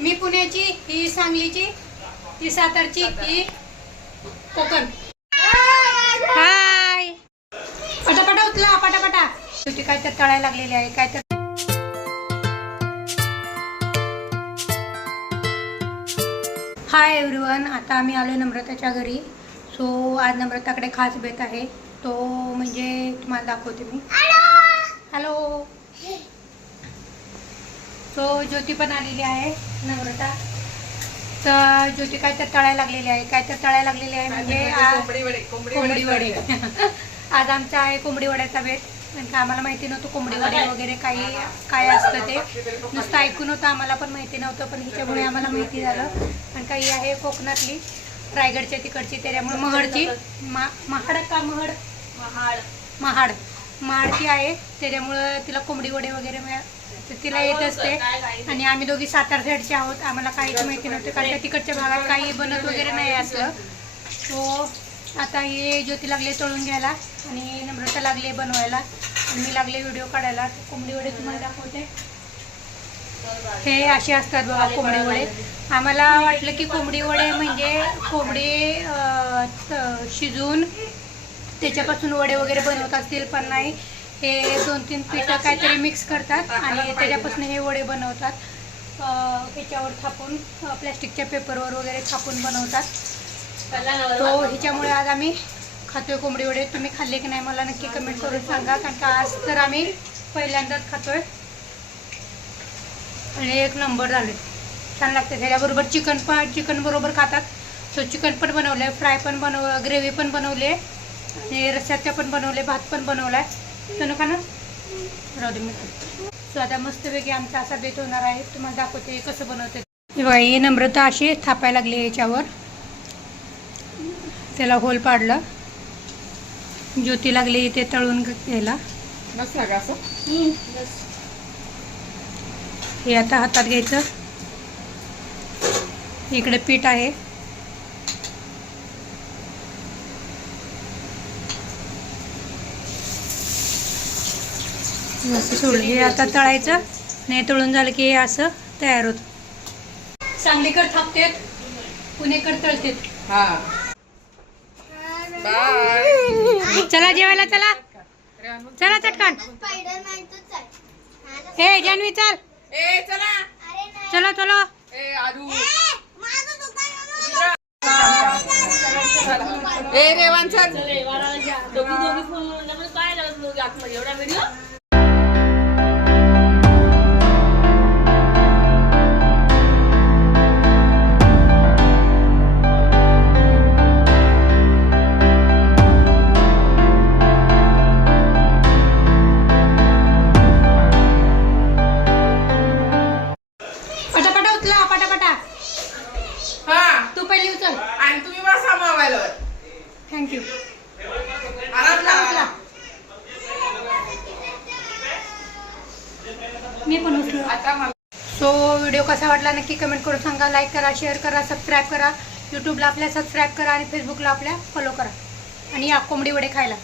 मी पुण्याची, ही सांगलीची, ही सातारची, ही कोकण. हाय, पटापटा उचला, पटापटा. शेवटी काय तर तळायला लागलेली आहे, काय तर. हाय एव्हरीवन, आता आम्ही आलो नम्रताच्या घरी. सो आज नम्रताकडे खास बेत आहे, तो म्हणजे तुम्हाला दाखवते मी. हॅलो. सो ज्योती पण आलेली आहे, नम्रता. तर ज्योती काय तर तळायला लागलेली आहे, काय तर तळायला लागलेली आहे म्हणजे कोंबडी वडे. आज आमचा आहे कोंबडी वड्याचा बेत. कारण का आम्हाला माहिती नव्हतं कोंबडी वडे वगैरे काही काय असतं ते. नुसतं ऐकून होतं, आम्हाला पण माहिती नव्हतं, पण हिच्यामुळे आम्हाला माहिती झालं. आणि काही आहे कोकणातली, रायगडच्या तिकडची, त्याच्यामुळे महडची महाडची आहे, त्याच्यामुळं तिला कोंबडी वडे वगैरे तिला येत असते. आणि आम्ही दोघी सातारा साईडचे आहोत, आम्हाला काहीच माहिती नव्हतं, कारण त्या तिकडच्या भागात काही बनत वगैरे नाही असलं. सो आता हे ज्योती लागले तळून घ्यायला आणि नम्रता लागले बनवायला आणि मी लागले व्हिडिओ काढायला. कोंबडी वडे तुम्हाला दाखवते. हे असे असतात बघा कोंबडी वडे. आम्हाला वाटलं की कोंबडी वडे म्हणजे कोंबडी शिजवून त्याच्यापासून वडे वगैरे बनवत असतील, पण नाही. हे 2-3 पिठं काहीतरी मिक्स करतात आणि त्याच्यापासून हे वडे बनवतात. ह्याच्यावर थापून, प्लॅस्टिकच्या पेपरवर वगैरे थापून बनवतात. तो ह्याच्यामुळे आज आम्ही खातोय कोंबडी वडे. तुम्ही खाल्ले की नाही मला नक्की कमेंट करून सांगा, कारण का आज तर आम्ही पहिल्यांदाच खातोय आणि एक नंबर झाले, छान लागते. त्याच्याबरोबर चिकन बरोबर खातात. सो चिकन पण बनवलं आहे, फ्राय पण ग्रेव्ही पण बनवली आहे आणि रस्स्याच्या पण बनवले, भात पण बनवला आहे. तर नका ना राहू दे मी. सो आता मस्तपैकी आमचा असा बेत होणार आहे, तुम्हाला दाखवते कसं बनवते. हे नम्रता अशी थापायला लागली याच्यावर, त्याला होल पाडलं. ज्योती लागली इथे तळून घ्यायला. हे आता हातात घ्यायचं. इकडे पीठ आहे, असं सोडलं. हे आता तळायचं नाही, तळून झालं की हे असं तयार होतं. सांगलीकर थापतेत, पुणेकर तळतेत. चला जेवायला, चला चला चटकन. हे जान्हवी चल, चलो चलो. पटापटा उचला, पटापटा. तू पहिली उचल आणि तुम्ही बसा मोबाईलवर. थँक्यू. मी पण उचलू. सो व्हिडिओ कसा वाटला नक्की कमेंट करून सांगा. लाईक करा, शेअर करा, सबस्क्राईब करा. यूट्यूबला आपल्या सबस्क्राईब करा आणि फेसबुकला आपल्या फॉलो करा. आणि या कोंबडी वडे खायला.